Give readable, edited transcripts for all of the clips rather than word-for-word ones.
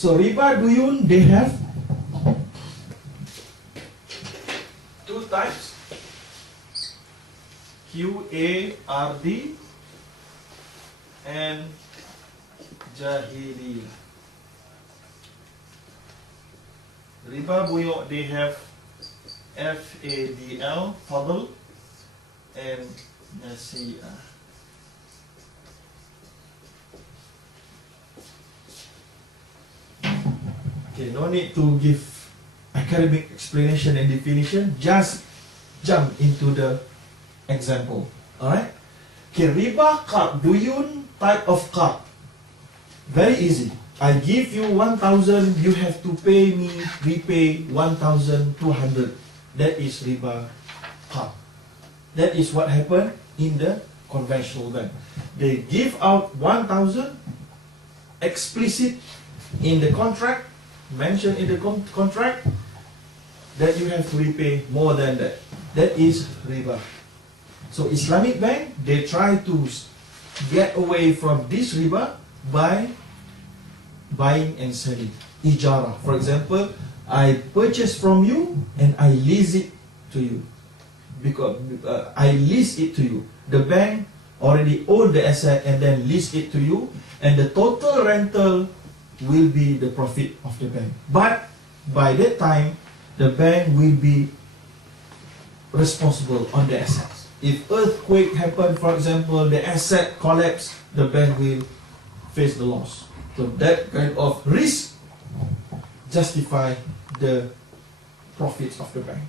So riba duyun, they have two types, QARD and Jahiliyah. Riba buyuk, they have FADL, Fadl, and Nasi'ah. Okay, no need to give academic explanation and definition, just jump into the example. Alright? Okay, riba qard, duyun type of qard. Very easy. I give you 1,000, you have to pay me, repay 1,200. That is riba qard. That is what happened in the conventional bank. They give out 1,000, explicit in the contract, mentioned in the contract, that you have to repay more than that. That is riba. So Islamic bank, they try to get away from this riba by buying and selling. Ijara. For example, I purchase from you and I lease it to you. Because I lease it to you. The bank already own the asset and then lease it to you, and the total rental will be the profit of the bank. But by that time, the bank will be responsible on the assets. If earthquake happen, for example, the asset collapse, the bank will face the loss. So that kind of risk justify the profits of the bank.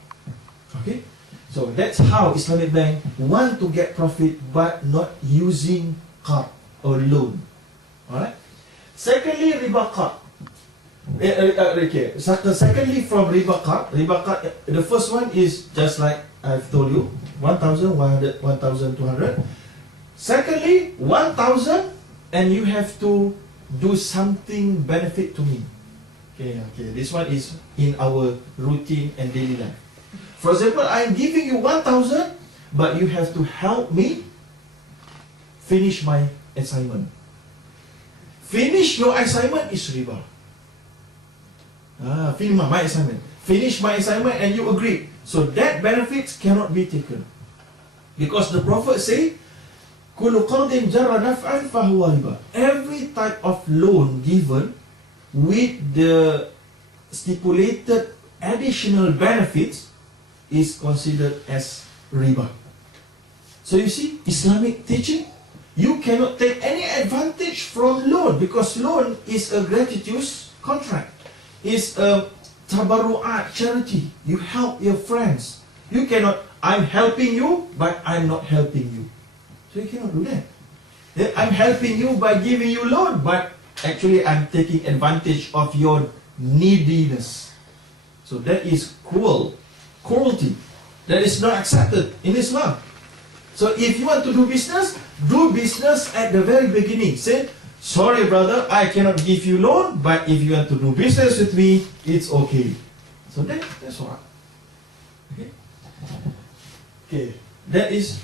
Okay? So that's how Islamic bank want to get profit but not using qard or loan. Alright? Secondly, riba qard. Okay. Secondly, from riba qard, the first one is just like I've told you, 1,100, 1,200. Secondly, 1,000 and you have to do something benefit to me. Okay, this one is in our routine and daily life. For example, I'm giving you 1,000, but you have to help me finish my assignment. Finish your assignment is riba. Finish my assignment. Finish my assignment and you agree. So that benefits cannot be taken. Because the Prophet say, Kullu qardin jarra naf'an fahuwa riba. Every type of loan given with the stipulated additional benefits is considered as riba. So you see, Islamic teaching, you cannot take any advantage from loan, because loan is a gratuitous contract. It's a tabarru'at, charity. You help your friends. You cannot, I'm helping you, but I'm not helping you. So you cannot do that. Then I'm helping you by giving you loan, but actually I'm taking advantage of your neediness. So that is cruelty. That is not accepted in Islam. So if you want to do business at the very beginning. Say, sorry brother, I cannot give you loan, but if you want to do business with me, it's okay. So that's all right. Okay. That is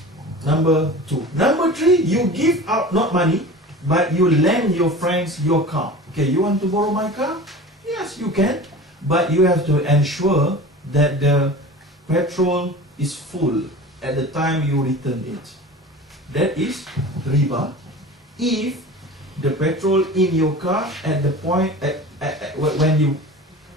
number 2. Number 3, you give out not money, but you lend your friends your car. Okay, you want to borrow my car? Yes, you can. But you have to ensure that the petrol is full at the time you return it. That is riba. If the petrol in your car at the point when you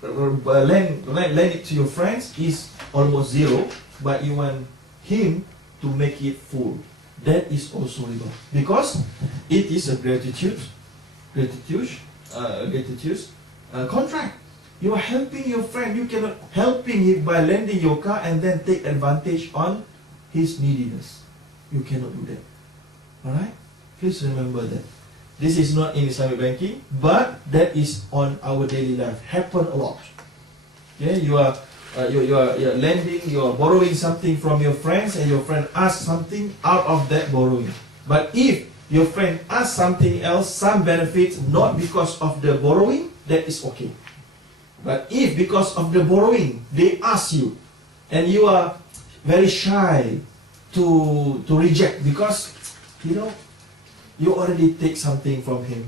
lend it to your friends is almost zero, but you want him to make it full, that is also riba, because it is a gratuitous contract. You are helping your friend. You cannot helping him by lending your car and then take advantage on his neediness. You cannot do that. Alright? Please remember that. This is not in Islamic banking, but that is on our daily life. Happen a lot. Okay? You are lending, you are borrowing something from your friends, and your friend asks something out of that borrowing. But if your friend asks something else, some benefits, not because of the borrowing, that is okay. But if because of the borrowing, they ask you, and you are very shy to reject, because you already take something from him.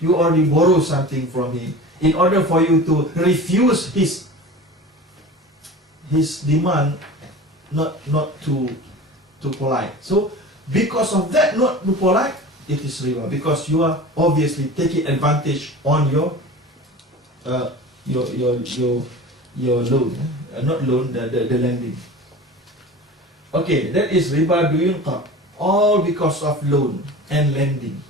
you already borrow something from him. In order for you to refuse his demand, not too polite. So because of that, not too polite, it is riba, because you are obviously taking advantage on your loan, not loan, the lending. Okay, that is riba duyun qard, all because of loan and lending.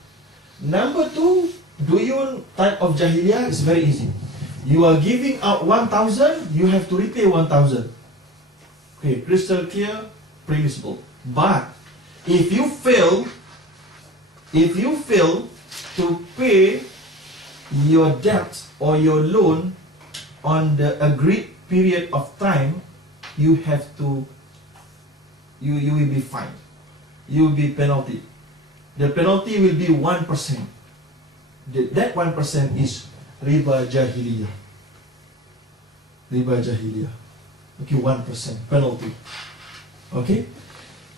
Number 2, duyun type of jahiliyah is very easy. You are giving out 1,000, you have to repay 1,000. Okay, crystal clear principle. But if you fail to pay your debt or your loan on the agreed period of time, you will be fined. You will be penalty. The penalty will be 1%. That 1% is riba jahiliyah. Riba jahiliyah. Okay, 1% penalty. Okay.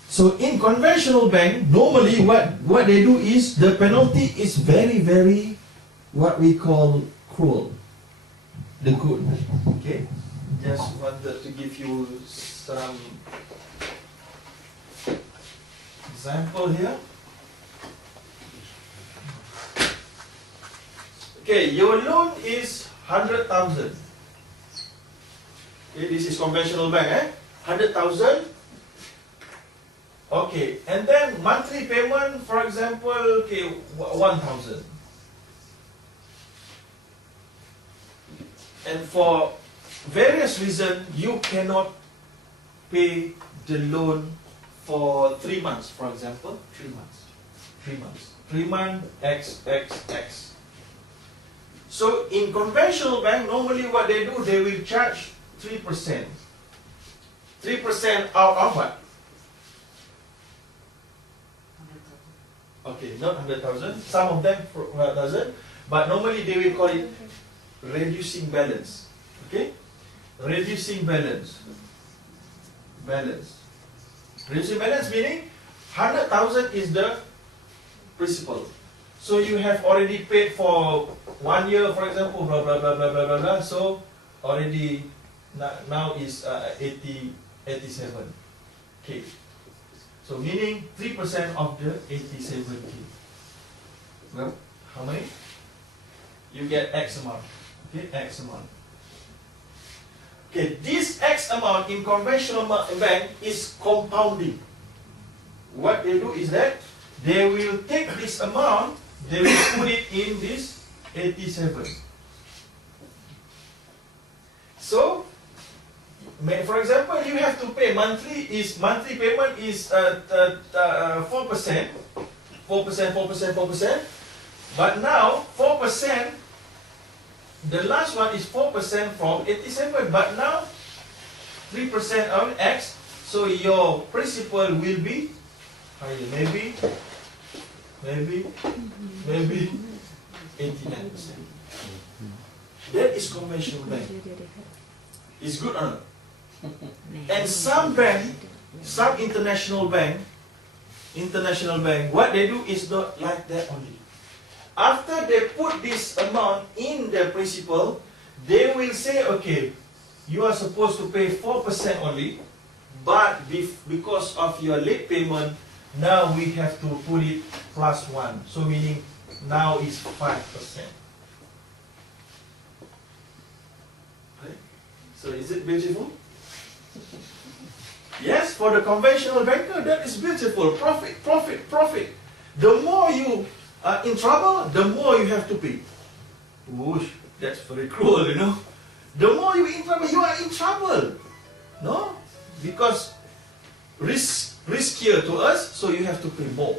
So in conventional bank, normally what they do is the penalty is very, very what we call cruel. The good. Okay. Just wanted to give you some example here. Okay, your loan is 100,000. Okay, this is conventional bank, 100,000. Okay, and then monthly payment, for example, okay, 1,000. And for various reasons, you cannot pay the loan for 3 months, for example, 3 months. 3 months. 3 months, X. So in conventional bank, normally what they do, they will charge 3%. 3% out of what? Okay, not 100,000. Some of them 100,000, but normally they will call it reducing balance. Okay, reducing balance. Reducing balance meaning 100,000 is the principal. So you have already paid for 1 year, for example, blah blah blah blah blah blah blah. So already now is 87K. So meaning 3% of the 87K. Well, how many? You get X amount. Okay, X amount. Okay, this X amount in conventional bank is compounding. What they do is that they will take this amount, they will put it in this 87. So, for example, you have to pay monthly payment is 4%, but now 4%. The last one is 4% from 87, but now 3% on X, so your principal will be higher, maybe 89%. That is conventional bank. It's good or not? And some bank, some international bank, what they do is not like that only. After they put this amount in the principal, they will say, okay, you are supposed to pay 4% only, but because of your late payment, now we have to put it plus 1. So meaning now is 5%. Right? So is it beautiful? Yes, for the conventional banker, that is beautiful. Profit. The more you are in trouble, the more you have to pay. Whoosh, that's very cruel, you know. The more you in trouble, you are in trouble. No? Because riskier to us, so you have to pay more.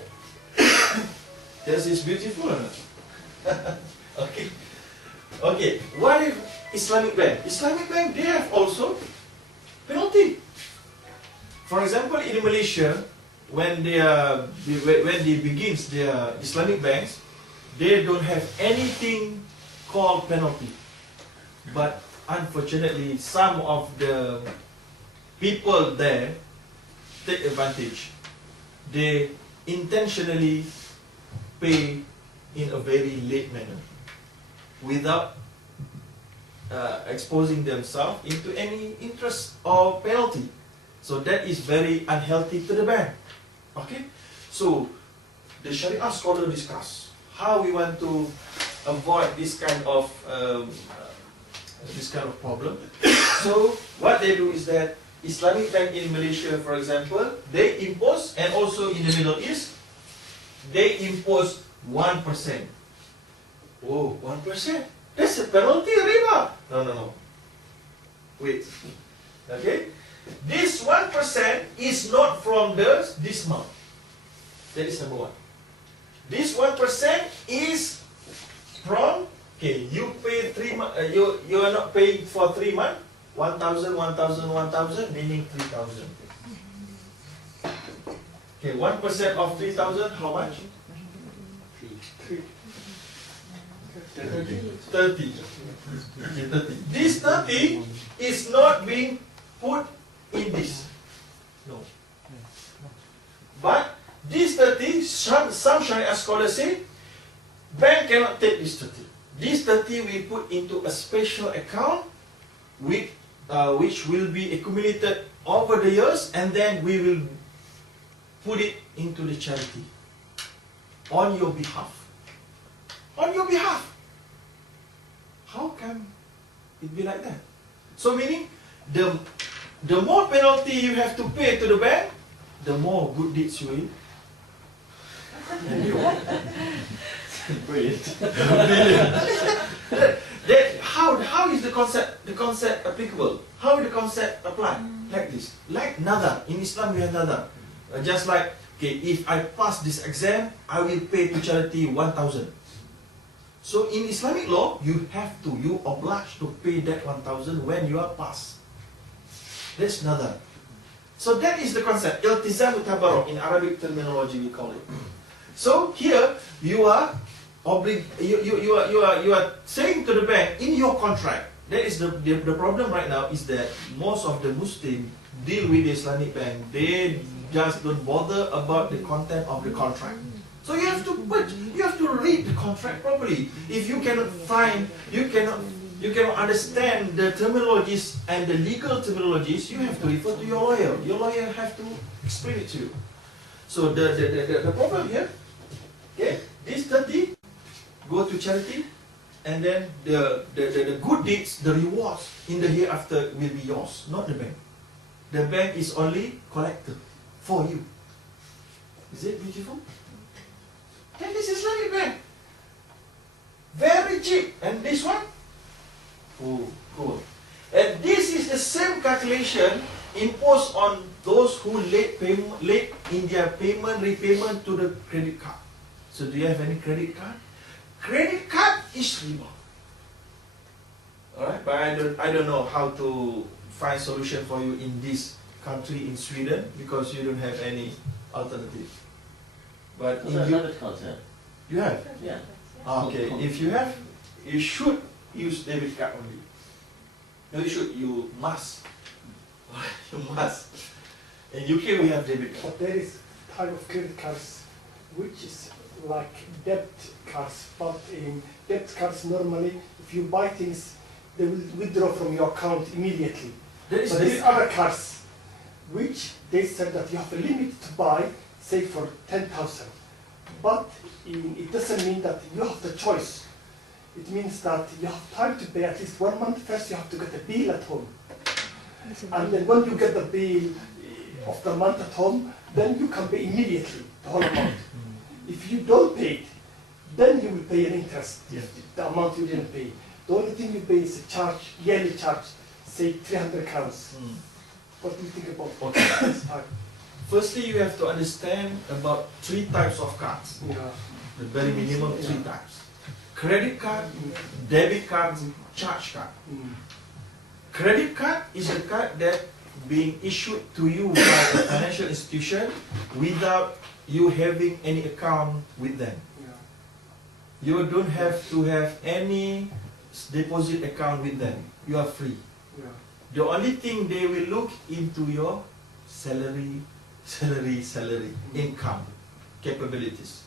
This is beautiful or not? Okay. What if Islamic bank? Islamic bank, they have also penalty. For example, in Malaysia, when they begins their Islamic banks, they don't have anything called penalty. But unfortunately, some of the people there take advantage. They intentionally pay in a very late manner. without exposing themselves into any interest or penalty. So that is very unhealthy to the bank. Okay, so the Sharia scholar discuss how we want to avoid this kind of problem. So what they do is that Islamic bank in Malaysia, for example, they impose, and also in the Middle East, they impose 1%. Oh, 1%? That's a penalty, riba. No. Wait. Okay? This 1% is not from this month. That is number one. This 1% is from, okay, you pay 3 months, you are not paying for 3 months, 1,000, 1,000, 1,000, meaning 3,000. Okay, 1% of 3,000, how much? 30. Okay, 30. This 30 is not being put in this. No. But this 30, some Sharia scholars say, bank cannot take this 30. This 30 we put into a special account which will be accumulated over the years, and then we will put it into the charity on your behalf. On your behalf. How can it be like that? So meaning, the more penalty you have to pay to the bank, the more good deeds you will. Brilliant. How is the concept applicable? How will the concept apply? Like this. Like nadar. In Islam we have nadar. Just like, okay, if I pass this exam, I will pay to charity 1,000. So in Islamic law, you obliged to pay that 1,000 when you are passed. That's nadar. So that is the concept. Iltizam tabarruk, in Arabic terminology we call it. So here you are saying to the bank in your contract. That is the problem right now, is that most of the Muslims deal with the Islamic bank. They just don't bother about the content of the contract. So you have to read the contract properly. If you cannot understand the terminologies and the legal terminologies, you have to refer to your lawyer. Your lawyer have to explain it to you. So the problem here, okay, this 30 go to charity, and then the good deeds, the rewards in the hereafter will be yours, not the bank. The bank is only collector for you. Is it beautiful? And this is Islamic bank. Very cheap. And this one? Oh, cool. And this is the same calculation imposed on those who late in their repayment to the credit card. So do you have any credit card? Credit card is riba. Alright, but I don't know how to find solution for you in this country, in Sweden, because you don't have any alternative. But in debit cards, yeah. You have? Yeah. Okay, if you have, you should use debit card only. No, you must. You must. In UK we have debit card. But there is type of credit cards which is like debt cards, but in debt cards normally, if you buy things, they will withdraw from your account immediately. But these other cards, which they said that you have a limit to buy, say for 10,000. But it doesn't mean that you have the choice. It means that you have time to pay at least 1 month. First you have to get the bill at home. And then when you get the bill of the month at home, then you can pay immediately the whole amount. If you don't pay it, then you will pay an interest, yes, the amount you didn't pay. The only thing you pay is a charge, yearly charge, say 300 crowns. What do you think about this type? Firstly, you have to understand about 3 types of cards. Yeah. The very minimum 3 types. Credit card, debit card, charge card. Credit card is a card that being issued to you by a financial institution without you having any account with them. Yeah. You don't have to have any deposit account with them. You are free. Yeah. The only thing they will look into your salary, income, capabilities.